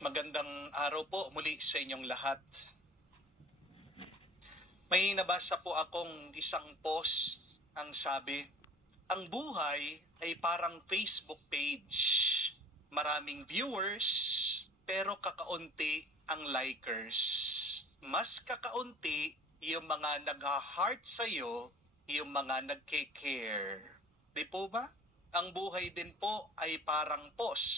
Magandang araw po muli sa inyong lahat. May nabasa po akong isang post, ang sabi, ang buhay ay parang Facebook page. Maraming viewers, pero kakaunti ang likers. Mas kakaunti yung mga nag-heart sa'yo, yung mga nagke-care. Di po ba? Ang buhay din po ay parang post.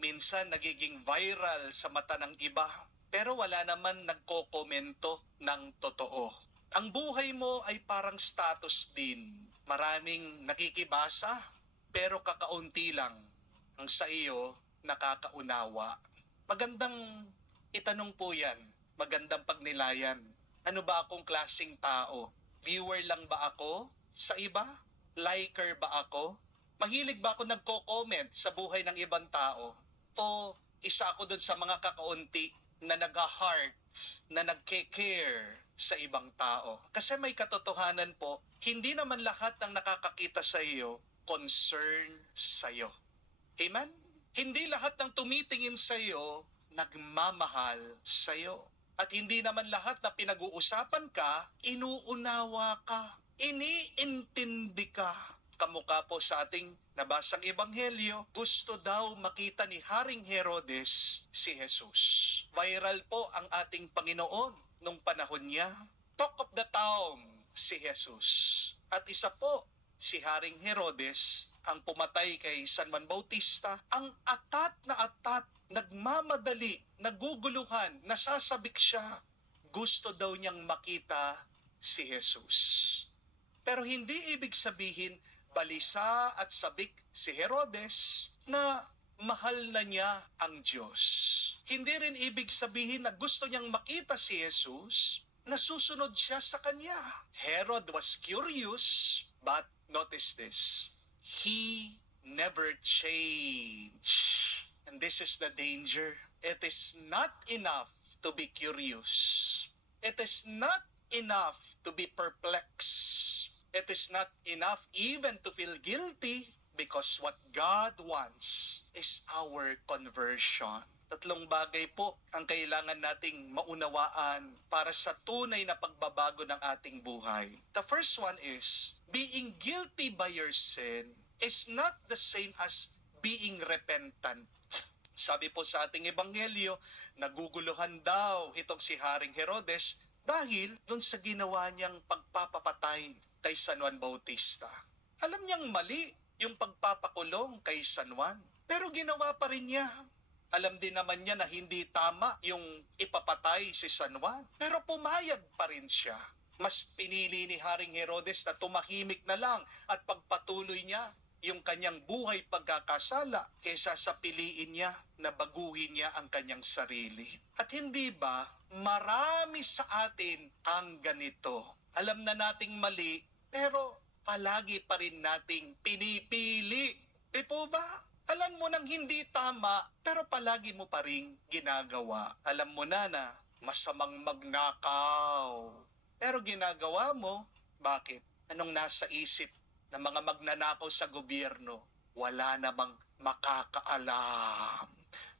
Minsan nagiging viral sa mata ng iba, pero wala naman nagko-komento ng totoo. Ang buhay mo ay parang status din. Maraming nakikibasa, pero kakaunti lang ang sa iyo nakakaunawa. Magandang itanong po yan. Magandang pagnilayan. Ano ba akong klaseng tao? Viewer lang ba ako sa iba? Liker ba ako? Mahilig ba ako nagko-comment sa buhay ng ibang tao? O isa ako dun sa mga kakaunti na nag-heart, na nagke-care sa ibang tao? Kasi may katotohanan po, hindi naman lahat ng nakakakita sa iyo concern sa iyo. Amen? Hindi lahat ng tumitingin sa iyo nagmamahal sa iyo. At hindi naman lahat na pinag-uusapan ka, inuunawa ka, iniintindi ka. Kamukha po sa ating nabasang ebanghelyo, gusto daw makita ni Haring Herodes si Jesus. Viral po ang ating Panginoon nung panahon niya. Talk of the town si Jesus. At isa po, si Haring Herodes ang pumatay kay San Juan Bautista, ang atat, nagmamadali, naguguluhan, nasasabik siya. Gusto daw niyang makita si Jesus. Pero hindi ibig sabihin balisa at sabik si Herodes na mahal na niya ang Diyos. Hindi rin ibig sabihin na gusto niyang makita si Jesus, nasusunod siya sa kanya. Herod was curious, but notice this, he never changed. And this is the danger. It is not enough to be curious. It is not enough to be perplexed. It is not enough even to feel guilty, because what God wants is our conversion. Tatlong bagay po ang kailangan nating maunawaan para sa tunay na pagbabago ng ating buhay. The first one is, being guilty by your sin is not the same as being repentant. Sabi po sa ating ebanghelyo, naguguluhan daw itong si Haring Herodes dahil dun sa ginawa niyang pagpapapatay kay San Juan Bautista. Alam niyang mali yung pagpapakulong kay San Juan, pero ginawa pa rin niya. Alam din naman niya na hindi tama yung ipapatay si San Juan, pero pumayag pa rin siya. Mas pinili ni Haring Herodes na tumahimik na lang at pagpatuloy niya yung kanyang buhay pagkakasala kaysa sa piliin niya na baguhin niya ang kanyang sarili. At hindi ba marami sa atin ang ganito? Alam na nating mali, pero palagi pa rin nating pinipili. Di po ba? Alam mo nang hindi tama, pero palagi mo pa rin ginagawa. Alam mo na masamang magnakaw, pero ginagawa mo. Bakit? Anong nasa isip ng mga magnanakaw sa gobyerno? Wala namang makakaalam.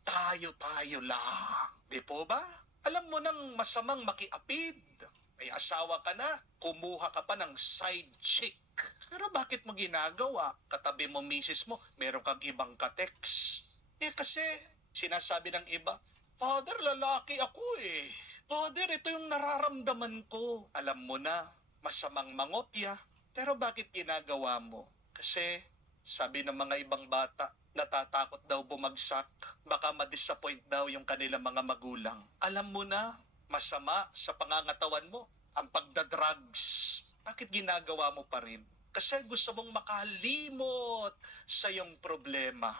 Tayo-tayo lang. Di po ba? Alam mo nang masamang makiapid. May asawa ka na, kumuha ka pa ng side chick. Pero bakit mo ginagawa? Katabi mo misis mo, meron kang ibang ka-text. Kasi sinasabi ng iba, Father, lalaki ako eh. Father, ito yung nararamdaman ko. Alam mo na, masamang mangopya. Pero bakit ginagawa mo? Kasi sabi ng mga ibang bata, natatakot daw bumagsak. Baka ma-disappoint daw yung kanilang mga magulang. Alam mo na, masama sa pangangatawan mo ang pagdadrugs. Bakit ginagawa mo pa rin? Kasi gusto mong makalimot sa iyong problema.